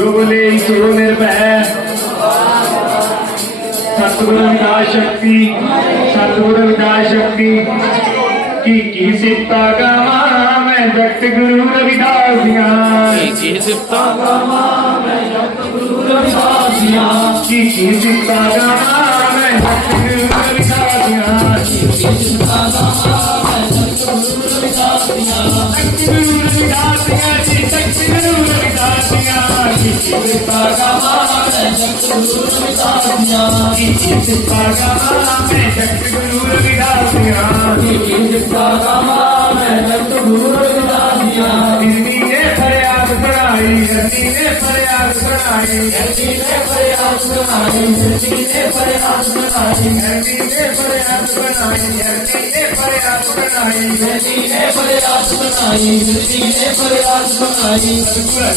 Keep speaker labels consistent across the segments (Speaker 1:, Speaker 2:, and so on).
Speaker 1: دوبلے سرو میرے پہے ستگرہ ودا شکتی ستگرہ ودا شکتی کی کی سبتہ کا ماں میں دکت گروہ ربیدہ سیاں کی کی
Speaker 2: سبتہ کا ماں میں دکت گروہ ربیدہ سیاں
Speaker 1: کی کی سبتہ کا ماں ਸਾਧਿਆਈ ਕਿਰਪਾ
Speaker 2: ਗਾਵਾਂ ਸਤਿਗੁਰੂ ਸਾਧਿਆਈ
Speaker 1: ਕਿਰਪਾ ਗਾਵਾਂ ਮੈਂ ਸਤਿਗੁਰੂ ਵਿਦਾਸਿਆ
Speaker 2: ਕਿਰਪਾ ਗਾਵਾਂ ਮੈਂ ਸਤਿਗੁਰੂ ਵਿਦਾਸਿਆ
Speaker 1: ਹਿੰਦੀ ਨੇ ਫਰਿਆਦ ਕਰਾਈ ਹਿੰਦੀ ਨੇ ਫਰਿਆਦ ਕਰਾਈ ਹਿੰਦੀ
Speaker 2: ਨੇ ਫਰਿਆਦ آس بنائے دھرتی نے پریاس بنائے
Speaker 1: دھرتی نے پریاس بنائے دھرتی نے پریاس بنائے دھرتی
Speaker 2: نے پریاس بنائے دھرتی نے پریاس بنائے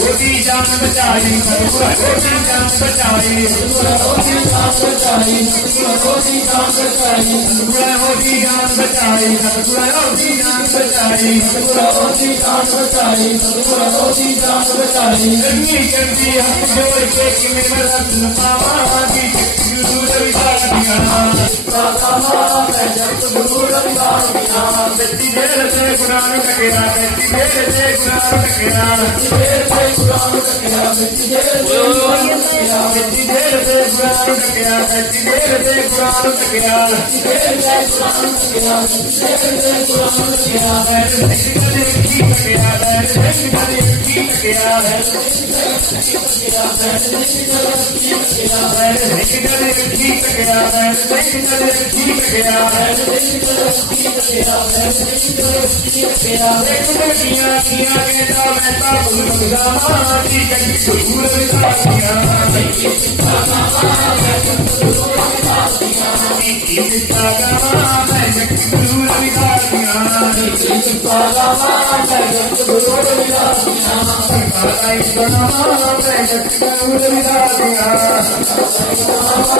Speaker 1: ہوتی جان بچائی ہوتی جان بچائی ہوتی جان بچائی ہوتی جان بچائی ہوتی جان بچائی ہوتی جان بچائی
Speaker 2: ہوتی جان بچائی ہوتی جان بچائی
Speaker 1: کرنی کرتی ہم جوڑ کے میں رکھ Thank you. Yeah. گیا گیا گیا گٹا متا گوا سوریا گوا گور دادیاں گیانیاں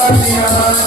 Speaker 1: جاتیاں